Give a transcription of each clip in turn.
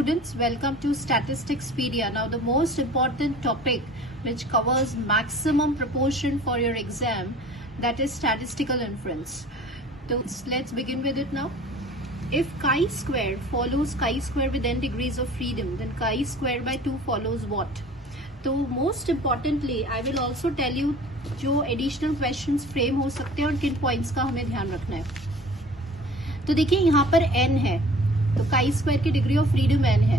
students, welcome to Statisticspedia. Now the most important topic which covers maximum proportion for your exam, that is statistical inference. So let's begin with it now. If chi square follows chi square with n degrees of freedom, then chi square by 2 follows what? तो most importantly I will also tell you जो additional questions frame हो सकते हैं और किन points का हमें ध्यान रखना है. तो देखिए यहाँ पर n है, तो काई स्क्वायर की डिग्री ऑफ फ्रीडम n है,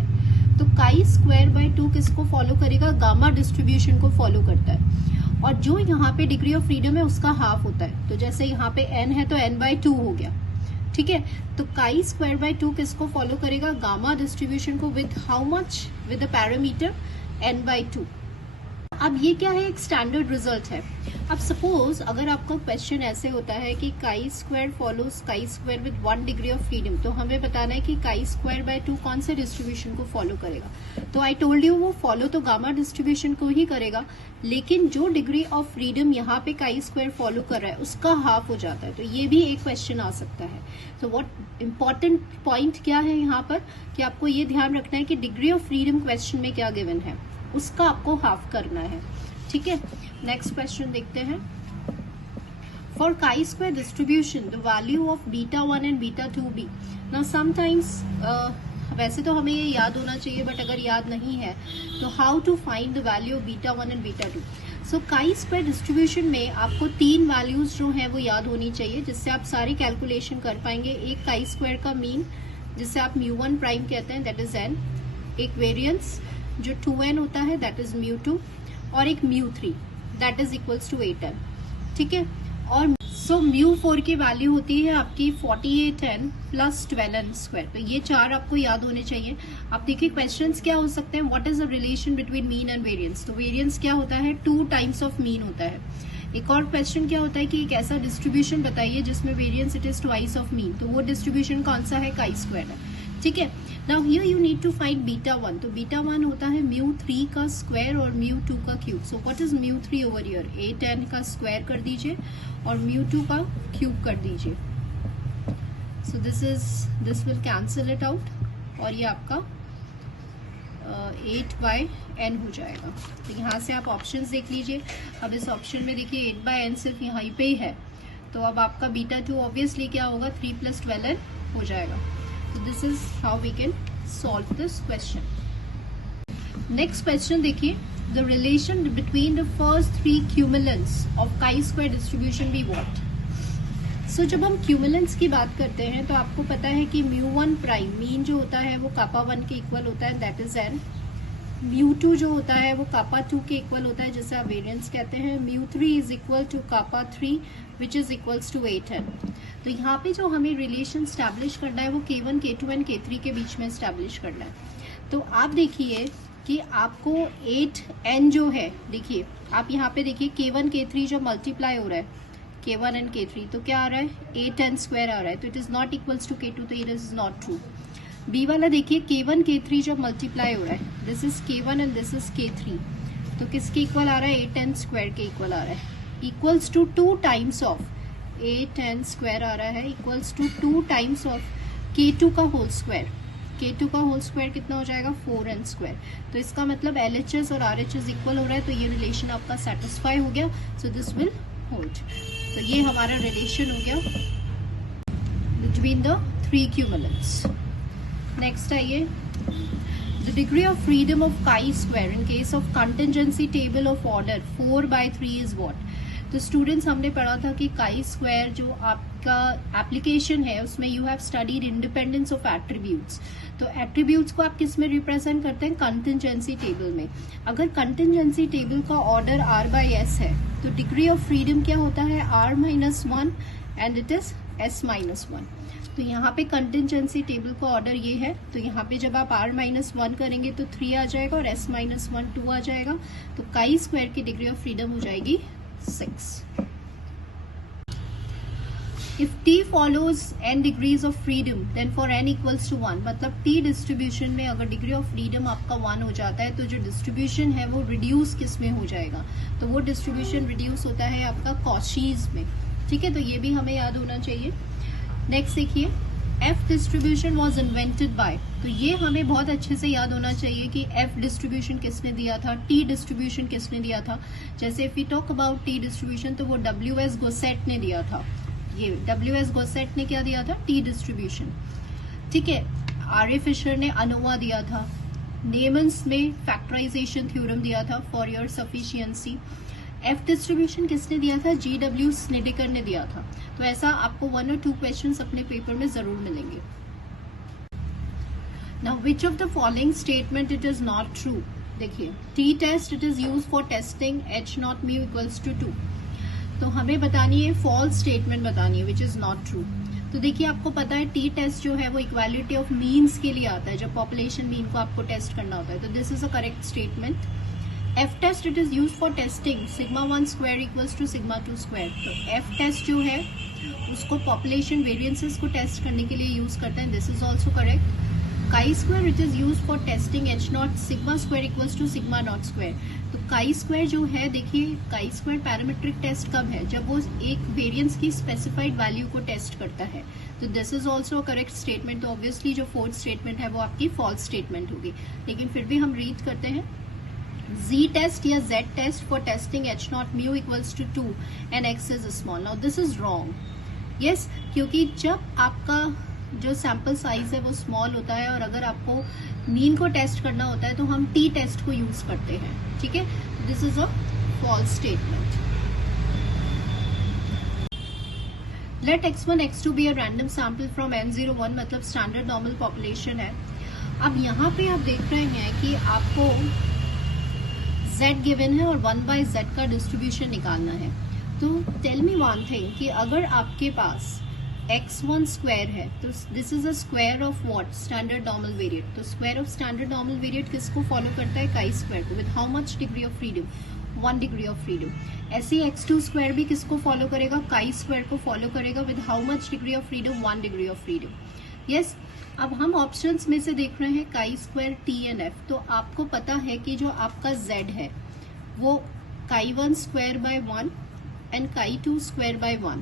तो काई स्क्वायर बाय 2 किसको फॉलो करेगा? गामा डिस्ट्रीब्यूशन को फॉलो करता है, और जो यहाँ पे डिग्री ऑफ फ्रीडम है उसका हाफ होता है. तो जैसे यहाँ पे n है तो n बाय 2 हो गया, ठीक है. तो काई स्क्वायर बाय 2 किसको फॉलो करेगा? गामा डिस्ट्रीब्यूशन को. With how much? With the parameter n by 2. अब ये क्या है? एक स्टैंडर्ड रिजल्ट है. अब सपोज अगर आपका क्वेश्चन ऐसे होता है कि chi square follows chi square with 1 degree of freedom, तो हमें बताना है कि काई स्क्वायर बाय 2 कौन से डिस्ट्रीब्यूशन को फॉलो करेगा. तो आई टोल्ड यू वो फॉलो तो गामा डिस्ट्रीब्यूशन को ही करेगा, लेकिन जो डिग्री ऑफ फ्रीडम यहाँ पे काई स्क्वायर फॉलो कर रहा है उसका हाफ हो जाता है. तो ये भी एक क्वेश्चन आ सकता है. तो व्हाट इंपॉर्टेंट पॉइंट क्या है यहाँ पर कि आपको ये ध्यान रखना है कि डिग्री ऑफ फ्रीडम क्वेश्चन में क्या गिवन है उसका आपको हाफ करना है, ठीक है. नेक्स्ट क्वेश्चन देखते हैं. For chi square distribution the value of beta 1 and beta 2 B. Now sometimes वैसे तो हमें ये याद होना चाहिए, बट अगर याद नहीं है तो how to find the value of beta 1 and beta 2. So chi square distribution में आपको 3 वैल्यूज जो है वो याद होनी चाहिए जिससे आप सारी कैलकुलेशन कर पाएंगे. एक काई स्क्वायर का मीन जिसे आप μ1 प्राइम कहते हैं, दैट इज n. एक वेरियंस जो 2n होता है, दैट इज μ2, और एक μ3 that is equals to 8n, ठीक है. और सो μ4 की वैल्यू होती है आपकी 48n प्लस 12n स्क्वायर. तो ये 4 आपको याद होने चाहिए. आप देखिए क्वेश्चंस क्या हो सकते हैं. What is the relation between mean and variance. तो वेरियंस क्या होता है? 2 टाइम्स ऑफ मीन होता है. एक और क्वेश्चन क्या होता है कि एक ऐसा डिस्ट्रीब्यूशन बताइए जिसमें variance it is twice of mean. तो वो डिस्ट्रीब्यूशन कौन सा है? काई स्क्वायर है, ठीक है. Now here you need to find beta 1. तो बीटा 1 होता है μ3 का स्क्वायर और μ2 का cube. So what is μ3 over here? 8n का स्क्वायर कर दीजिए और μ2 का क्यूब कर दीजिए. So this will cancel it out और ये आपका 8/n हो जाएगा. तो यहाँ से आप ऑप्शंस देख लीजिए. अब इस ऑप्शन में देखिए 8/n सिर्फ यहाँ पे ही है, तो अब आपका बीटा 2 ऑब्वियसली क्या होगा? 3 + 12n हो जाएगा. So this is how we can solve this question. Next question देखिए, the relation between the first 3 cumulants of chi-square distribution be what? So जब हम cumulants की बात करते हैं तो आपको पता है कि μ1 प्राइम मीन जो होता है वो kappa 1 के इक्वल होता है, that is n. μ2 जो होता है वो kappa 2 के इक्वल होता है जिसे आप वेरियंस कहते हैं. μ3 is equal to kappa 3 which is equals to 8n. तो यहाँ पे जो हमें रिलेशन स्टैब्लिश करना है वो k1, k2 एंड k3 के बीच में स्टैब्लिश करना है. तो आप देखिए कि आपको 8n जो है, देखिए आप यहाँ पे देखिए k1 k3 जो मल्टीप्लाई हो रहा है k1 एंड k3, तो क्या आ रहा है? 8n स्क्वायर आ रहा है. तो it is not equals to k2, तो it is not true. B वाला देखिए k1 k3 जो मल्टीप्लाई हो रहा है, this is k1 and this is k3, तो किसके इक्वल आ रहा है? 8n स्क्वायर के इक्वल आ रहा है. Equals to 2 times of 8n square आ रहा है, equals to 2 times of k2 का होल स्क्वायर. k2 का होल स्क्वायर कितना हो जाएगा? 4n square. तो इसका मतलब LHS और RHS इक्वल हो रहा है, तो ये रिलेशन आपका सेटिस्फाई हो गया. So this will hold. तो ये हमारा रिलेशन हो गया बिटवीन द 3 cumulants. नेक्स्ट आइए, the degree of freedom of chi square in case of contingency table of order 4/3 is what. तो स्टूडेंट्स हमने पढ़ा था कि काई स्क्वायर जो आपका एप्लीकेशन है उसमें you have studied independence of attributes. तो एट्रीब्यूट्स को आप किस में रिप्रेजेंट करते हैं? कंटिजेंसी टेबल में. अगर कंटिजेंसी टेबल का ऑर्डर r/s है तो डिग्री ऑफ फ्रीडम क्या होता है? r-1 and it is s-1. तो यहाँ पे कंटिजेंसी टेबल का ऑर्डर ये है, तो यहाँ पे जब आप r-1 करेंगे तो 3 आ जाएगा और s-1 2 आ जाएगा. तो काई स्क्वायर की डिग्री ऑफ फ्रीडम हो जाएगी 6. If t follows n degrees of freedom, then for n equals to 1. मतलब t डिस्ट्रीब्यूशन में अगर डिग्री ऑफ फ्रीडम आपका 1 हो जाता है तो जो डिस्ट्रीब्यूशन है वो रिड्यूस किस में हो जाएगा? तो वो डिस्ट्रीब्यूशन रिड्यूस होता है आपका कॉशीज में, ठीक है. तो ये भी हमें याद होना चाहिए. नेक्स्ट देखिए, F distribution was invented by, तो ये हमें बहुत अच्छे से याद होना चाहिए कि एफ डिस्ट्रीब्यूशन किसने दिया था, टी डिस्ट्रीब्यूशन किसने दिया था. जैसे if we talk about T distribution तो वो डब्ल्यू.एस. गोसेट ने दिया था. ये डब्ल्यू.एस. गोसेट ने क्या दिया था, टी डिस्ट्रीब्यूशन. ठीक है. आर ए फिशर ने अनोवा दिया था. नेमन्स में फैक्टराइजेशन थ्योरम दिया था for your sufficiency. F distribution किसने दिया था, G.W. स्नेडेकर ने दिया था. तो ऐसा आपको 1 और 2 क्वेश्चंस अपने पेपर में जरूर मिलेंगे. Now which of the following statement it is not true. देखिए, T test it is use for testing H naught mu equals to 2. तो हमें बतानी है फॉल्स स्टेटमेंट बतानी है विच इज नॉट ट्रू. तो देखिए, आपको पता है टी टेस्ट जो है वो इक्वालिटी ऑफ मीन्स के लिए आता है, जब पॉपुलेशन मीन को आपको टेस्ट करना होता है. तो this is a correct statement. F test it is use for testing sigma 1 square equals to sigma 2 square. तो एफ टेस्ट जो है उसको पॉपुलेशन वेरिएंसेस को टेस्ट करने के लिए यूज करते हैं. This is also correct. Chi square it is use for testing H not sigma square equals to sigma not square. तो काई स्क्वायर जो है, देखिए काई स्क्वायर पैरामीट्रिक टेस्ट कब है, जब वो एक वेरिएंस की स्पेसिफाइड वैल्यू को टेस्ट करता है. तो this is also correct statement. तो ऑब्वियसली जो फोर्थ स्टेटमेंट है वो आपकी फॉल्स स्टेटमेंट होगी. लेकिन फिर भी हम रीड करते हैं. Z test या Z test for testing H naught mu equals to 2 and X is small. Now this is wrong. Yes, क्योंकि जब आपका जो सैंपल साइज है वो स्मॉल होता है और अगर आपको मीन को टेस्ट करना होता है तो हम टी टेस्ट को यूज करते हैं. ठीक है. This is a false statement. Let x1 x2 be a random sample from N01, मतलब स्टैंडर्ड नॉर्मल पॉपुलेशन है. अब यहाँ पे आप देख रहे हैं कि आपको Z गिवन है और 1/Z का डिस्ट्रीब्यूशन निकालना है. तो टेल मी वन थिंग कि अगर आपके पास x1 स्क्वायर है तो this is a square of what, standard normal variate. तो square of standard normal variate किसको फॉलो करता है, काई स्क्वायर को. With how much degree of freedom, 1 degree of freedom. ऐसे x2 स्क्वायर भी किसको फॉलो करेगा, काई स्क्वायर को फॉलो करेगा. With how much degree of freedom, 1 degree of freedom. Yes. अब हम ऑप्शंस में से देख रहे हैं chi square, T and F. तो आपको पता है कि जो आपका z है वो काई 1 स्क्वायर बाय 1 एंड काई 2 स्क्वायर बाय 1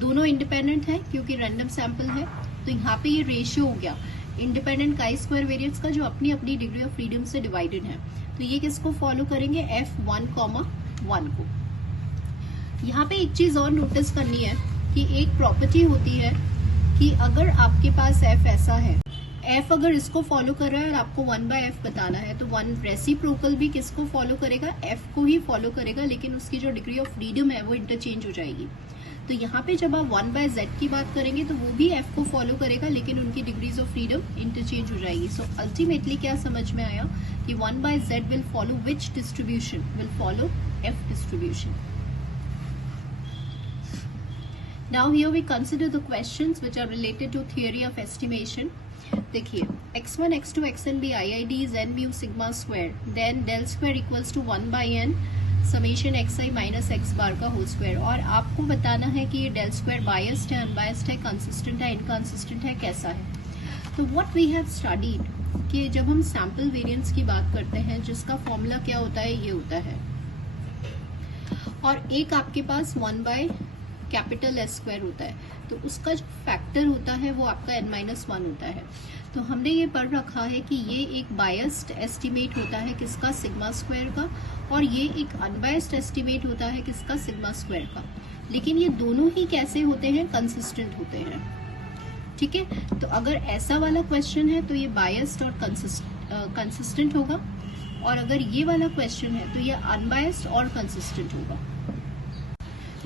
दोनों इंडिपेंडेंट है क्योंकि रैंडम सैंपल है. तो यहाँ पे ये रेशियो हो गया इंडिपेंडेंट काई स्क्वायर वेरिएंट्स का जो अपनी अपनी डिग्री ऑफ फ्रीडम से डिवाइडेड है. तो ये किसको फॉलो करेंगे, F1,1 को. यहाँ पे एक चीज और नोटिस करनी है कि एक प्रॉपर्टी होती है कि अगर आपके पास f ऐसा है, f अगर इसको फॉलो कर रहा है और आपको 1/f बताना है तो 1 रेसिप्रोकल भी किसको फॉलो करेगा, f को ही फॉलो करेगा. लेकिन उसकी जो डिग्री ऑफ फ्रीडम है वो इंटरचेंज हो जाएगी. तो यहाँ पे जब आप 1/z की बात करेंगे तो वो भी f को फॉलो करेगा लेकिन उनकी डिग्रीज ऑफ फ्रीडम इंटरचेंज हो जाएगी. सो अल्टीमेटली क्या समझ में आया कि 1/z will follow which distribution, will follow f distribution. Now here we consider the questions which are related to theory of estimation. देखिए, x1, x2, xn be IIDs n mu sigma square, then del square equals to 1/n summation xi minus x bar का whole square. और आपको बताना है कि ये del square biased है, unbiased है, consistent है, inconsistent है, कैसा है. तो what we have studied कि जब हम sample variance की बात करते हैं जिसका फॉर्मूला क्या होता है, ये होता है. और एक आपके पास 1/कैपिटल S स्क्वायर होता है. तो उसका जो फैक्टर होता है वो आपका n-1 होता है. तो हमने ये पढ़ रखा है कि ये एक बायस्ड एस्टिमेट होता है किसका, सिग्मा स्क्वायर का, और ये एक अनबायस्ड एस्टिमेट होता है किसका, सिग्मा स्क्वायर का. लेकिन ये दोनों ही कैसे होते हैं, कंसिस्टेंट होते हैं. ठीक है. तो अगर ऐसा वाला क्वेश्चन है तो ये बायस्ड और कंसिस्टेंट होगा, और अगर ये वाला क्वेश्चन है तो ये अनबायस्ड और कंसिस्टेंट होगा.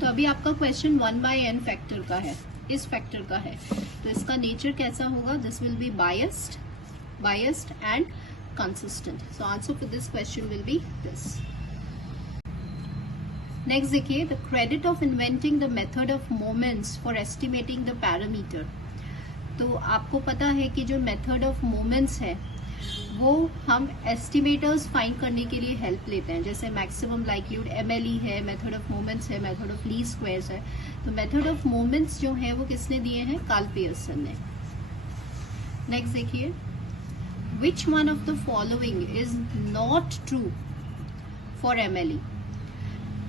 तो अभी आपका क्वेश्चन 1/n फैक्टर का है, इस फैक्टर का है. तो इसका नेचर कैसा होगा, this will be biased and consistent. So answer for this question will be this. Next देखिए, the credit of inventing the method of moments for estimating the parameter. तो आपको पता है कि जो मेथड ऑफ मोमेंट्स है वो हम एस्टिमेटर्स फाइंड करने के लिए हेल्प लेते हैं. जैसे मैक्सिमम लाइक्लीहुड MLE है, मेथड ऑफ मोमेंट्स है, मेथड ऑफ लीस्ट स्क्वायर्स है. तो मेथड ऑफ मोमेंट्स जो है वो किसने दिए हैं, कार्ल पियर्सन ने. नेक्स्ट देखिए, which one of the following is not true for MLE.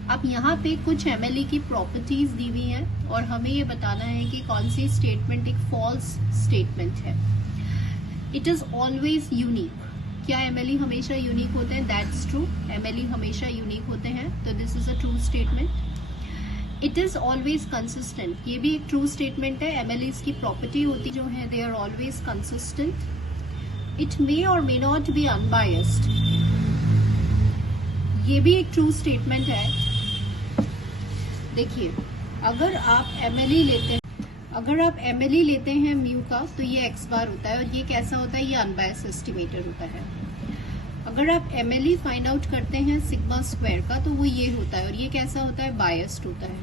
अब यहाँ पे कुछ MLE की प्रॉपर्टीज दी हुई हैं और हमें ये बताना है कि कौन सी स्टेटमेंट एक फॉल्स स्टेटमेंट है। It is always unique. क्या MLE हमेशा यूनिक होते हैं? दैट्स ट्रू, MLE हमेशा यूनिक होते हैं, तो this is a true statement. It is always consistent, ये भी एक ट्रू स्टेटमेंट है। MLEs की प्रॉपर्टी होती जो है they are always consistent. It may or may not be unbiased, ये भी एक ट्रू स्टेटमेंट है। देखिए, अगर आप MLE लेते हैं म्यू का, तो ये x बार होता है और ये कैसा होता है? ये अनबायस्ड एस्टिमेटर होता है। अगर आप MLE फाइंड आउट करते हैं सिग्मा स्क्वायर का, तो वो ये होता है और ये कैसा होता है? बायस्ड होता है।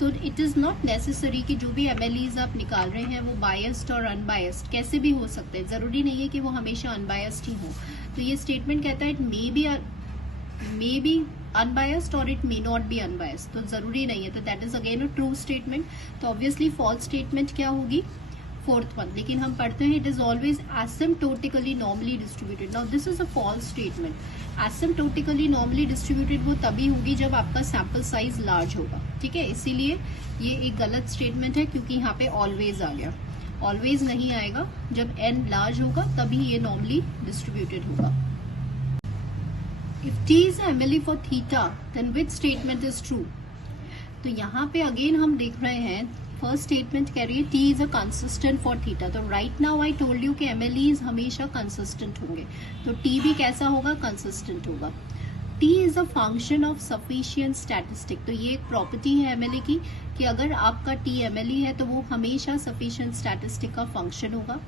तो इट इज नॉट नेसेसरी कि जो भी MLEs आप निकाल रहे हैं वो बायस्ड और अनबायस्ड कैसे भी हो सकते हैं, जरूरी नहीं है कि वो हमेशा अनबायस्ड ही हो। तो ये स्टेटमेंट कहता है it may be unbiased or it may not be unbiased, तो जरूरी नहीं है। तो that is again a true statement. तो ऑब्वियसली फॉल्स स्टेटमेंट क्या होगी? Fourth one. लेकिन हम पढ़ते हैं it is always asymptotically normally distributed. Now this is a false statement. Asymptotically normally distributed वो तभी होगी जब आपका सैंपल साइज लार्ज होगा, ठीक है। इसीलिए ये एक गलत स्टेटमेंट है, क्योंकि यहाँ पे ऑलवेज आ गया। ऑलवेज नहीं आएगा, जब n लार्ज होगा तभी ये नॉर्मली डिस्ट्रीब्यूटेड होगा। If T is a MLE for theta, then which statement is true? तो यहाँ पे अगेन हम देख रहे हैं फर्स्ट स्टेटमेंट कह रही है T is a consistent for theta। तो right now I told you कि MLEs हमेशा consistent होंगे, तो T भी कैसा होगा? consistent होगा। T is a function of sufficient statistic। तो ये एक प्रॉपर्टी है MLE की कि अगर आपका T MLE है तो वो हमेशा sufficient statistic का फंक्शन होगा।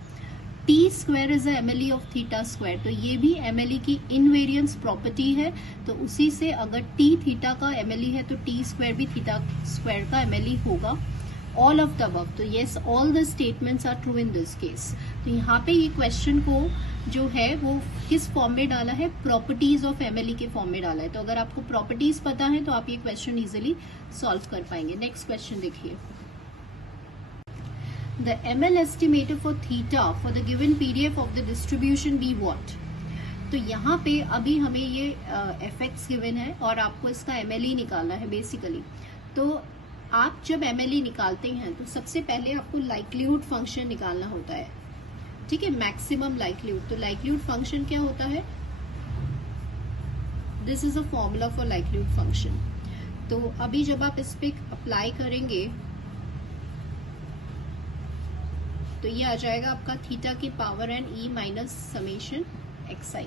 T square is MLE of theta square, तो ये भी MLE की इनवेरियंस प्रॉपर्टी है। तो उसी से अगर T थीटा का MLE है तो T स्क्वायर भी थीटा स्क्वायर का MLE होगा। ऑल ऑफ द अबव, तो yes all the statements are true in this case. तो यहाँ पे ये क्वेश्चन को जो है वो किस फॉर्म में डाला है? प्रॉपर्टीज ऑफ MLE के फॉर्म में डाला है। तो अगर आपको प्रॉपर्टीज पता है तो आप ये क्वेश्चन इजिली सॉल्व कर पाएंगे। नेक्स्ट क्वेश्चन देखिए। The ML estimator for theta for the given PDF of the distribution be what? तो यहाँ पे अभी हमें ये fx गिवन है और आपको इसका MLE निकालना है बेसिकली। तो आप जब MLE निकालते हैं तो सबसे पहले आपको लाइक्लीहुड फंक्शन निकालना होता है, ठीक है, मैक्सिमम लाइक्लीहुड। तो लाइक्लीहुड फंक्शन क्या होता है? This is a formula for likelihood function. तो अभी जब आप इस पे अप्लाई करेंगे तो ये आ जाएगा आपका थीटा की power n e minus summation xi।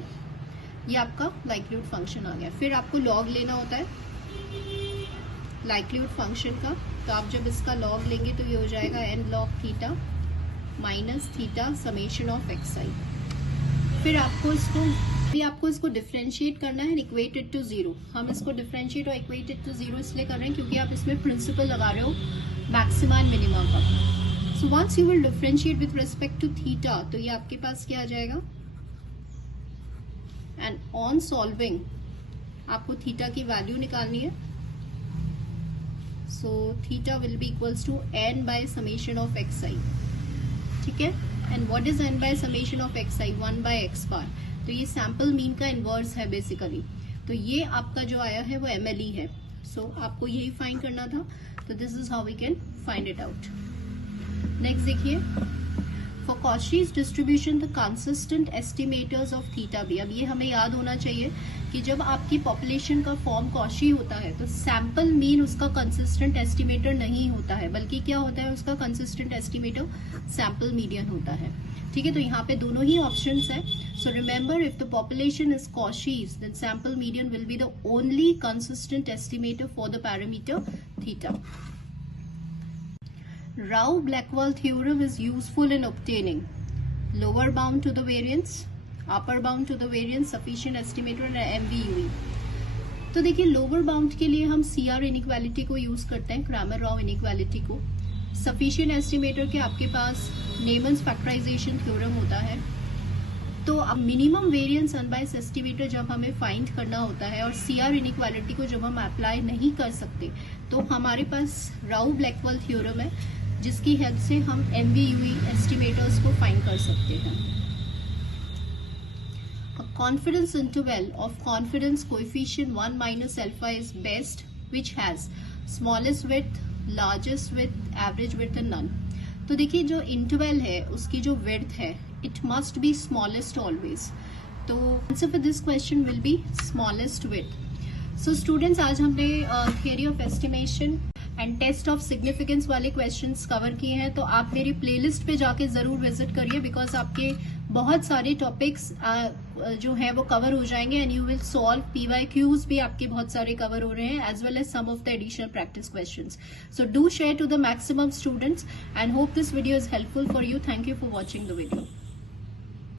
ये आपका लाइक्लीहुड फंक्शन आ गया। फिर आपको लॉग लेना होता है लाइक्लीहुड फंक्शन का। तो आप जब इसका लॉग लेंगे तो ये हो जाएगा n log theta minus theta summation of xi। फिर आपको इसको डिफरेंशिएट करना है, इक्वेटेड टू जीरो। हम इसको डिफरेंशिएट और इक्वेटेड टू जीरो इसलिए कर रहे हैं क्योंकि आप इसमें प्रिंसिपल लगा रहे हो मैक्सिमा एंड मिनिमा का। So once you will differentiate with respect to theta, तो ये आपके पास क्या आ जाएगा? And on solving आपको थीटा की वैल्यू निकालनी है। So theta will be equals to n by summation of xi, ठीक है। And what is n by summation of xi? 1 by x bar। तो ये सैंपल मीन का इनवर्स है बेसिकली। तो ये आपका जो आया है वो MLE है। So आपको यही फाइंड करना था। तो this is how we can find it out. Next देखिए, for Cauchy's distribution the consistent estimators of theta be. अब ये हमें याद होना चाहिए कि जब आपकी पॉपुलेशन का फॉर्म कॉशी होता है तो सैंपल मीन उसका कंसिस्टेंट एस्टिमेटर नहीं होता है, बल्कि क्या होता है उसका कंसिस्टेंट एस्टिमेटर? सैंपल मीडियन होता है, ठीक है। तो यहाँ पे दोनों ही ऑप्शंस है। So remember, if the population is Cauchy's then sample median will be the only consistent estimator for the parameter theta. Rao-Blackwell theorem is useful in obtaining lower bound to the variance, upper bound to the variance, sufficient estimator and MVUE। तो देखिए, lower bound के लिए हम CR inequality को use करते हैं, Cramer Rao inequality को। Sufficient estimator के आपके पास नेमन्स फैक्टराइजेशन थ्योरम होता है। तो अब मिनिमम वेरिएंस अनबायस्ड एस्टिमेटर जब हमें फाइंड करना होता है और CR इनइक्वालिटी को जब हम अप्लाई नहीं कर सकते, तो हमारे पास राउ-ब्लैकवेल थ्योरम है जिसकी हेल्प से हम MVUE एस्टिमेटर्स को फाइंड कर सकते हैं। A confidence interval of confidence coefficient 1 minus alpha is best which has smallest width, largest width, average width and none. तो देखिए जो इंटरवल है उसकी जो विड्थ है it must be smallest always. तो answer for this question will be smallest width. So students, आज हमने theory of estimation and test of significance वाले क्वेश्चंस कवर किए हैं। तो आप मेरी प्लेलिस्ट पे जाके जरूर विजिट करिए, बिकॉज आपके बहुत सारे टॉपिक्स जो है वो कवर हो जाएंगे and you will solve PYQs भी आपके बहुत सारे कवर हो रहे हैं, as well as some of the additional practice questions. So do share to the maximum students and hope this video is helpful for you. Thank you for watching the video.